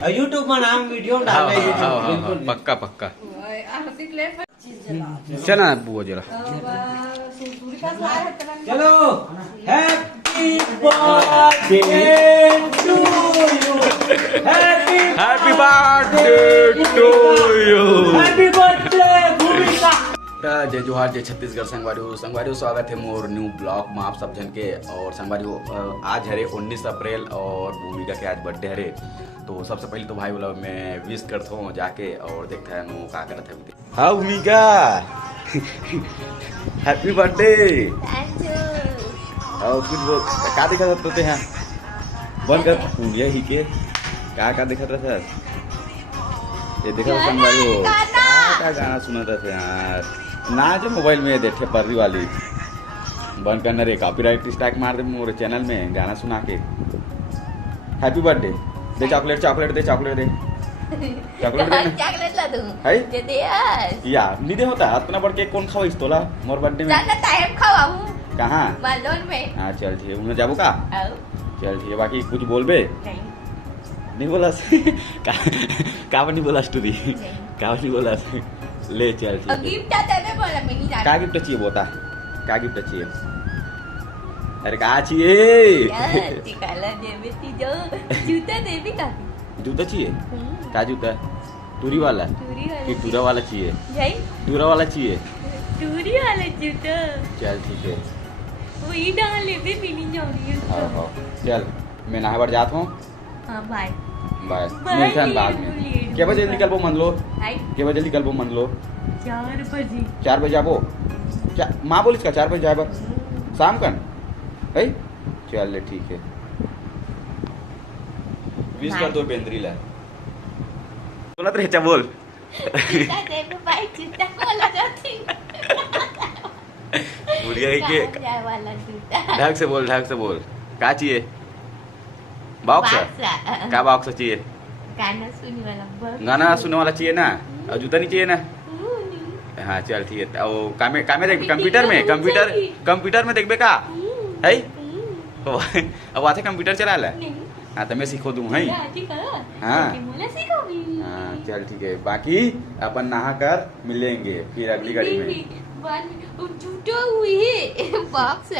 YouTube में नाम video डाल हाँ, पक्का पक्का। चला बुआ जरा चलो happy birthday to you, happy birthday to you, happy birthday Bhumika. जय जोहार, जय छत्तीसगढ़। संगवारियों स्वागत है मोर न्यू ब्लॉग में आप सब जन के। और संगवारियों आज हरे 19 अप्रैल और भूमिका के आज बर्थडे हरे। तो सबसे पहले तो भाई बोला मैं विश करता हूँ जाके और देखता है नो का करता है। हाँ भूमिका हैप्पी बर्थडे। और कुछ बोल का दिखा सकते हैं बंद कर पूजा ही के का दिखा रहा था ये देखा संगवारियों का गाना सुना था यार ना जो मोबाइल में देखे पर्री वाली बंद करना रे, कॉपीराइट स्ट्राइक मार दे मोरे चैनल में गाना सुना के। हैप्पी बर्थडे दे चॉकलेट दे चॉकलेट दे चॉकलेट दे चॉकलेट ला दूं है दे दे यार नहीं दे होता इतना बड़ केक कौन खाओ इस तोला मोर बर्थडे में जाना टाइम खावाऊं कहां बालोन में। हां चल ठीक है उन्हें जाबो का आओ चल ठीक है। बाकी कुछ बोलबे नहीं बोला का नहीं बोला स्टोरी का नहीं बोला ले चल ठीक है। गिफ्ट आता है बोला मैं नहीं का जाना गिफ्ट चाहिए बता का गिफ्ट चाहिए? अरे का चाहिए? टिकाला देबे ती जो जूता देबे का जूता चाहिए? का जूता? टूरी वाला कि टूरा वाला चाहिए? यही टूरा वाला चाहिए? टूरी वाला जूता चल ठीक है। वही डाल लेबे मिली जाऊंगी हाँ हाँ चल मैं नहा बार जाता हूँ। हां बाय बाय मिलते हैं बाद में। क्या बजे निकल वो मन लो हाय क्या बजे निकल वो मन लो 4 बजे 4 बजे आबो माँ बोलिस का 4 बजे जाए शाम का है चल ले ठीक है। विश कर दो बेंद्री ला बोला तो रेचा बोल जूता देबे भाई जूता वाला जाती बुढ़िया के जाए वाला जूता ढंग से बोल का चाहिए? बॉक्स का बॉक्स चाहिए? गाना सुनने वाला बॉक्स गाना सुनने वाला चाहिए ना और जूता नहीं चाहिए ना? हाँ चल ठीक है। और कामे देख कंप्यूटर में देखबे का है अब आते कंप्यूटर चला ले। हाँ तो मैं सिखो दूँ है। हाँ हाँ चल ठीक है। बाकी अपन नहा कर मिलेंगे फिर अगली गाड़ी में। जूता हुई है बॉक्स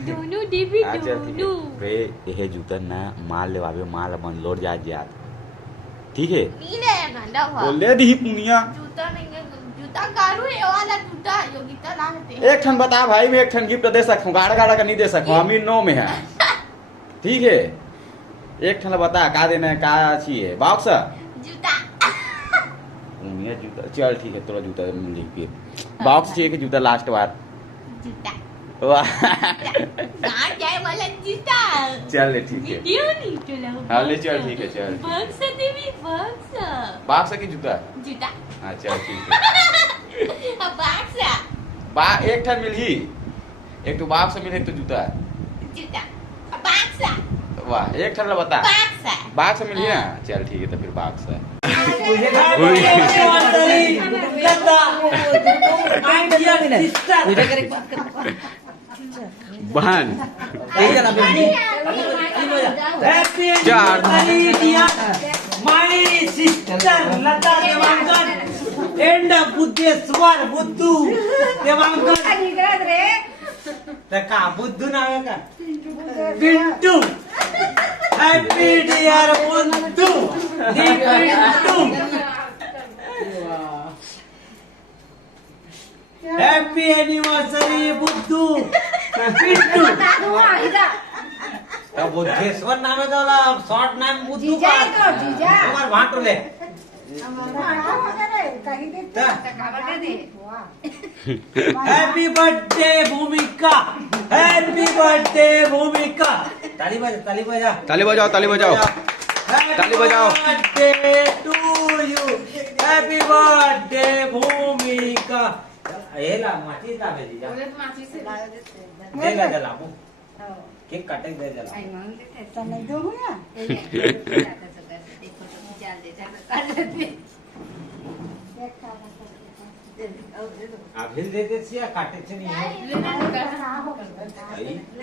दोनों देवी हाँ चल ठीक है। दोनों रे ये जूता ना माल लेवाबे माल अपन लोड जा ठीक है। नहीं ले गंदा हुआ बोल दे दी पुनिया जूता नहीं है जूता गारू है वाला जूता योगिता लाते एक ठन बता भाई मैं एक ठन गिफ्ट दे सकूं गाड़ा का नहीं दे सकूं हम नो में है ठीक है। एक ठन बता का देना है का चाहिए? बॉक्स जूता पुनिया जूता चल ठीक है तोरा जूता लिख के बॉक्स चाहिए कि जूता लास्ट बार जूता वाह कहां जाए वाला जूता चल ले ठीक है। वीडियो नहीं चला हाँ ले चल ठीक है चल बॉक्स देवी बॉक्स बॉक्स की जूता जूता हाँ चल ठीक है। बॉक्स एक ठन मिल ही एक तो बॉक्स मिल एक तो जूता जूता बॉक्स वाह एक ठन बता बॉक्स बॉक्स मिल ही ना चल ठीक है तो फिर बॉक्स है। बहन चार my sister Lata Dewangan and Buddheshwar बुद्धू देवांगन का बुद्धू नाव आहे का पिंटू हैप्पी डियर बुद्धू दी पिंटू हैप्पी एनिवर्सरी बुद्धू पिंटू बुद्धेश्वर नाम है तो शॉर्ट नाम बुद्धू का हमार भाटुले happy birthday Bhumika happy birthday Bhumika ताली बजा ताली बजाओ birthday to you happy birthday Bhumika ये ला माची ला बेटी जा दे ला जला केक काटे दे जला नहीं दो हुआ आप हिल देते छिया काटे से नहीं है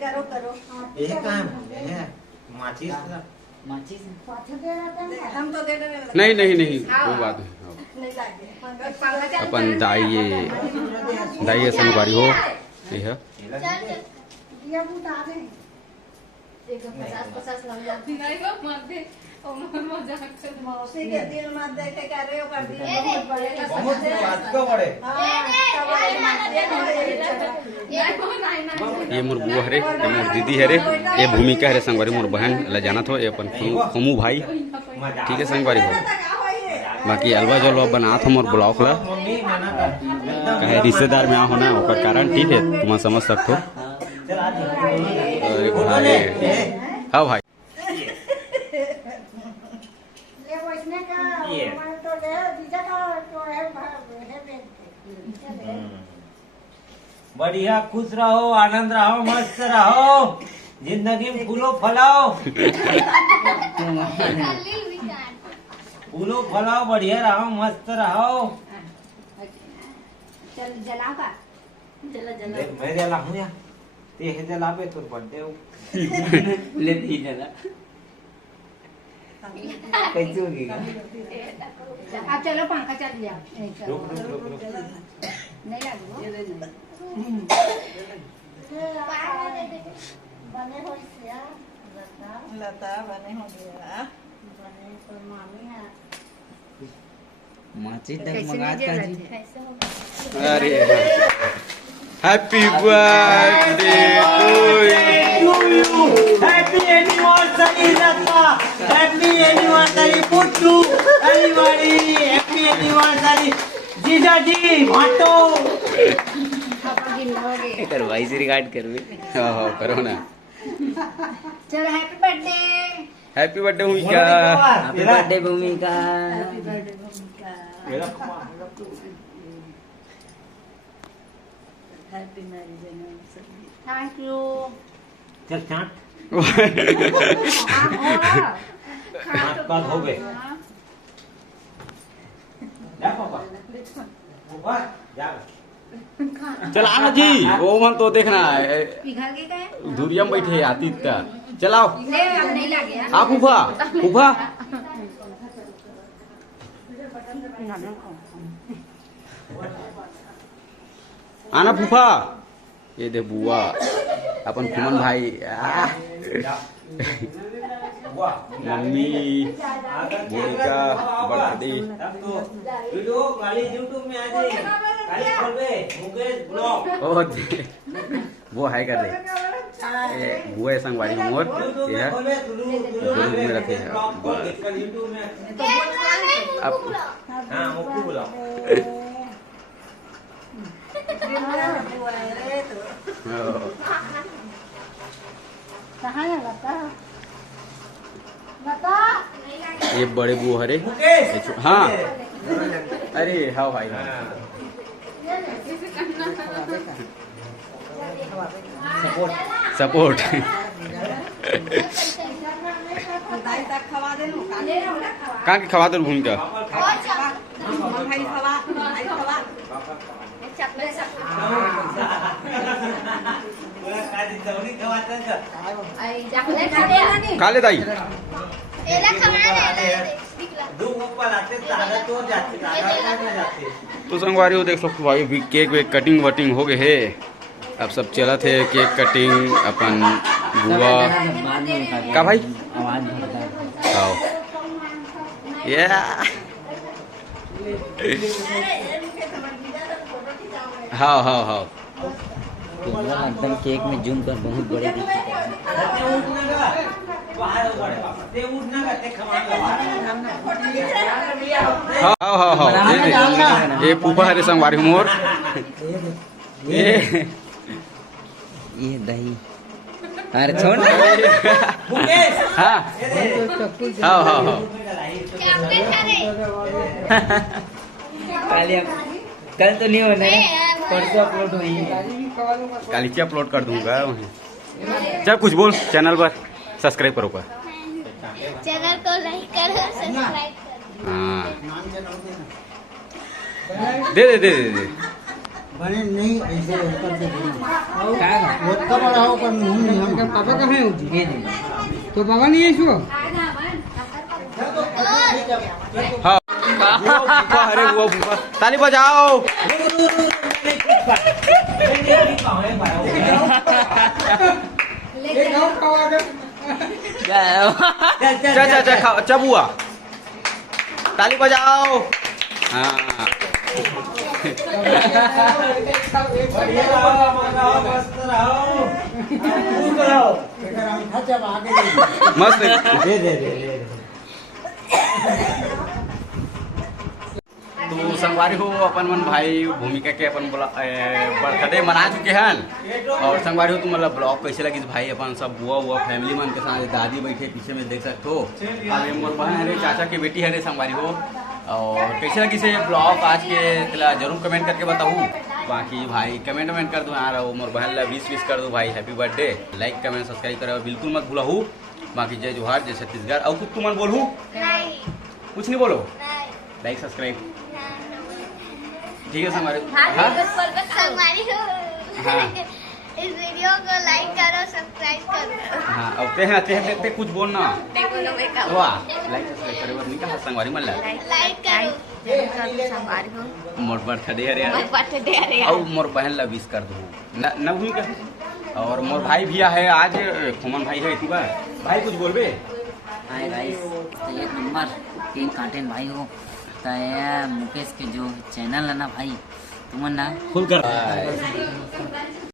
करो करो ये काम है माचिस हम तो दे देंगे नहीं नहीं नहीं कोई बात नहीं अपन जाइए जाइए संगवारी हो ये है ये बूटा दे मौसी के दिल मत देखे कर रहे हो कर दिए बहुत बात को बड़े ये मोर बुआ हरे ये मोर दीदी हरे ये भूमिका हरे संगवारी मोर बहन ला जाना थो ये अपन खमू भाई ठीक है संगवारी हो बाकी अलवा जो लोग बना था मोर ब्लॉक ला कहे रिश्तेदार में होना ओकर कारण ठीक है तुम समझ सकते हो हाँ भाई ले बैठने का मैं तो ले दीजा का तो है बढ़िया खुश रहो आनंद रहो मस्त रहो जिंदगी में फूलो फलाओ फूलो फलाओ बढ़िया रहो मस्त रहो चल जलाओ का मैं जला हूँ यार ते है जला पे तुर बर्थडे हो ले दी जला कैसे होगी आप चलो पंखा चल लिया रुक रुक रुक रुक नहीं लागो बने हो इसलिए लता बने हो गया बने तो मामी है माची तक मंगा का जी अरे happy birthday to you happy anniversary Lata happy anniversary Puttu anniversary happy anniversary जीजा जी माटो कर भाई से रिकॉर्ड कर भी हाँ करो ना चलो हैप्पी बर्थडे हुई क्या happy birthday Bhumika happy birthday Bhumika happy marriage anniversary thank you चल चाट खाट बात हो गए जा पापा पापा जा चल आना जी वो मन तो देखना है पिघल के गए धुरिया में बैठे आती था चलाओ ले अब नहीं लगे हाँ फूफा फूफा आना फूफा ये दे बुआ अपन फुमन भाई मम्मी भूमिका बर्थडे वीडियो गाड़ी यूट्यूब में आ जाए गाड़ी खोल दे मुकेश ब्लॉग ओ वो है कर दे बुआ संगवारी मोर ये है गुरु में रखे हैं यूट्यूब में अब हां मुक्कू बोला कहाँ है लता लता ये बड़े बुआ हरे मुकेश हाँ अरे हाँ भाई हाँ सपोर्ट कहाँ की खवा दो भूमिका खा ले दाई तो संगवारी हो देख सकते भाई अभी केक वेक कटिंग वटिंग हो गए है अब सब चला थे केक कटिंग अपन बुआ का भाई आओ हाँ हाँ हाँ एकदम केक में जूम कर बहुत बड़े दिखे हाँ हाँ हाँ ये फूफा हरे संगवारी मोर ये दही अरे छोड़ हाँ हाँ हाँ हाँ कल तो नहीं होना है परसों अपलोड हुई कालीची अपलोड कर दूंगा वहीं चल कुछ बोल चैनल पर सब्सक्राइब करो पर चैनल को लाइक करो सब्सक्राइब करो हाँ दे दे दे दे दे बने नहीं ऐसे करके वो कब रहा हो कर नहीं हम पापा कहाँ है तो पापा नहीं है इसको हाँ फूफा, अरे वो फूफा ताली बजाओ। चल बुआ ताली बजाओ। हाँ मस्त तो संगवारी हो अपन मन भाई भूमिका के अपन बर्थडे मना चुके हैं। और संगवारी हो तुम मतलब ब्लॉग कैसे लगी भाई, अपन सब बुआ फैमिली मन के साथ दादी बैठे पीछे में देख सकते हो। अरे मोर बहन है चाचा की बेटी है रे संगवारी हो। और कैसे लगी से ब्लॉग आज के जरूर कमेंट करके बताऊँ। बाकी भाई कमेंट कर दो यार, मोर बहन ला विश कर दो भाई happy birthday. Like comment subscribe करे बिल्कुल मत भूला हूँ। बाकी जय जोहार जय छत्तीसगढ़। और कुछ तुम बोलूँ कुछ नहीं बोलो, लाइक सब्सक्राइब ठीक है संगवारी। संगवारी हो हाँ इस वीडियो को लाइक करो सब्सक्राइब करो। हाँ अब ते कुछ बोलना वाह लाइक सब्सक्राइब करे बस नहीं कहा संगवारी मन लाइक करो मोर बर्थडे अरे और मोर बहन ला विश कर दो न भूल के। और मोर भाई भी है आज, खुमन भाई है इतनी बार भाई कुछ बोलबे। हाय गाइस, तो एक नंबर टीम कंटेंट भाई हो तो ये मुकेश के जो चैनल है ना भाई तुम ना फुल कर